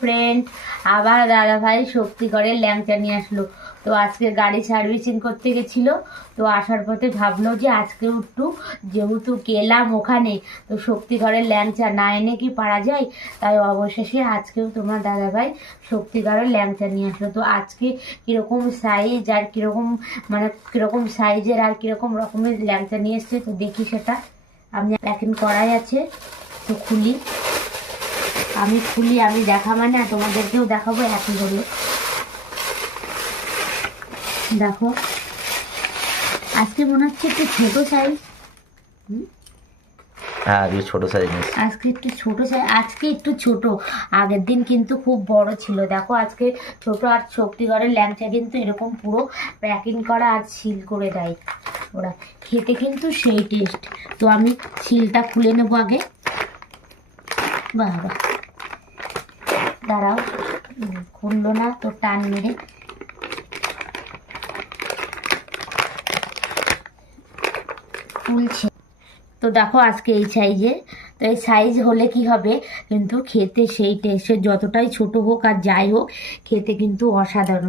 Friend, আবার দাদাভাই শক্তিগড়ের ল্যাংচা নিয়ে আসলো। তো আজকে গাড়ি সার্ভিসিং করতে গেছিলো, তো আসার পথে ভাবলো যে আজকে একটু যেহেতু গেলাম ওখানে, তো শক্তিগড়ের ল্যাংচা না এনে কি পারা যায়। তাই অবশেষে আজকেও তোমার দাদাভাই শক্তিগড়ের ল্যাংচা নিয়ে আসলো। তো আজকে কীরকম সাইজ আর কীরকম মানে কীরকম সাইজের আর কীরকম রকমের ল্যাংচা নিয়ে এসছে, তো দেখি সেটা। আমি প্যাকিং করাই আছে, তো খুলি, আমি দেখা মানে আর তোমাদেরকেও দেখাবো একই হলো। দেখো আজকে মনে হচ্ছে একটু ছোট সাইজ। হ্যাঁ আজকে ছোট সাইজ, আজকে একটু ছোট সাইজ, আজকে একটু ছোট। আগের দিন কিন্তু খুব বড় ছিল। দেখো আজকে ছোট। আর শক্তিগড়ের ল্যাংচা কিন্তু এরকম পুরো প্যাকিং করা আর সিল করে দেয় ওরা, খেতে কিন্তু সেই টেস্ট। তো আমি সিলটা খুলে নেবো আগে। বাবা দাঁড়াও, খুললো না তো, টান মেরে খুলছে। তো দেখো আজকে এই সাইজে, তো এই সাইজ হলে কি হবে কিন্তু খেতে সেই টেস্ট, যতটাই ছোট হোক আর যাই হোক খেতে কিন্তু অসাধারণ।